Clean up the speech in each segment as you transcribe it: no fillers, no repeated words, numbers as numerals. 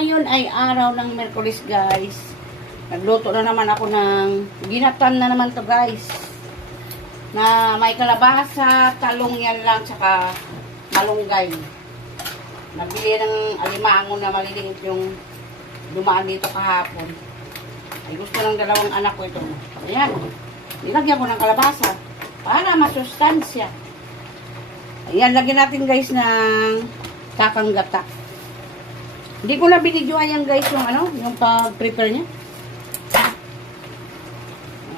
Ngayon ay araw ng Miyerkules, guys. Nagluto na naman ako ng ginatan na naman to, guys. Na may kalabasa, talong yan lang, tsaka malunggay. Nabili ng alimango na maliliit yung dumaan dito kahapon. Ay gusto ng dalawang anak ko ito. Ayan. Nilagyan ko ng kalabasa para masustansya. Ayan, lagyan natin, guys, ng kakang gata. Hindi ko na binidyoan yan, guys, yung ano, yung pag-prepare niya.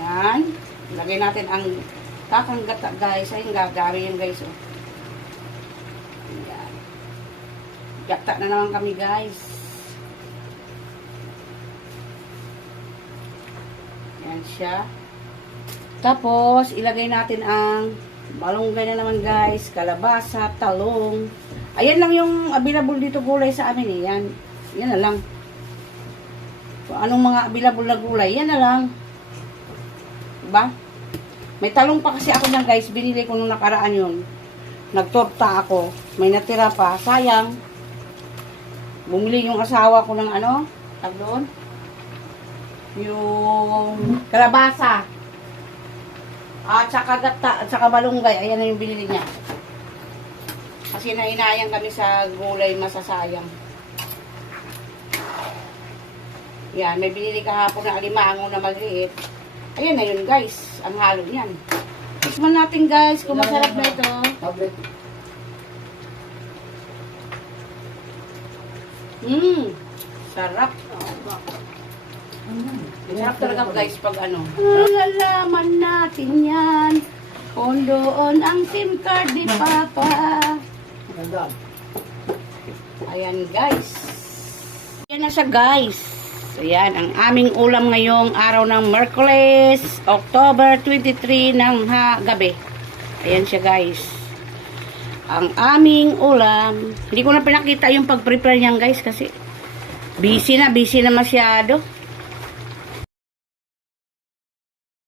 Ayan. Lagyan natin ang kakang gata, guys. Ayun, gagawin yan, guys. Oh. Ayan. Gata na naman kami, guys. Ayan siya. Tapos, ilagay natin ang malunggay na naman, guys. Kalabasa, talong. Ayan lang yung available dito gulay sa amin, eh. Yan. Yan na lang. Kung anong mga available na gulay, yan na lang. Diba? May talong pa kasi ako dyan, guys. Binili ko nung nakaraan yun. Nagtorta ako. May natira pa. Sayang. Bumili yung asawa ko ng ano? Tag doon? Yung kalabasa. At saka gata, at saka malunggay. Ayan na yung binili niya. Kasi nainayang kami sa gulay, masasayang. Yan, may binili kahapon na alimango na maliit. Ayan na yun, guys. Ang halo niyan. Tikman natin, guys, kung masarap na ito. Sarap. Sarap talaga, guys, pag ano. Lalaman natin yan. Kung doon ang SIM card ni Papa. Ayan, guys. Ayan na siya, guys. Ayan, ang aming ulam ngayong araw ng Miyerkules, October 23 ng gabi. Ayan siya, guys. Ang aming ulam. Hindi ko na pinakita yung pag-prepare niyan, guys, kasi busy na masyado.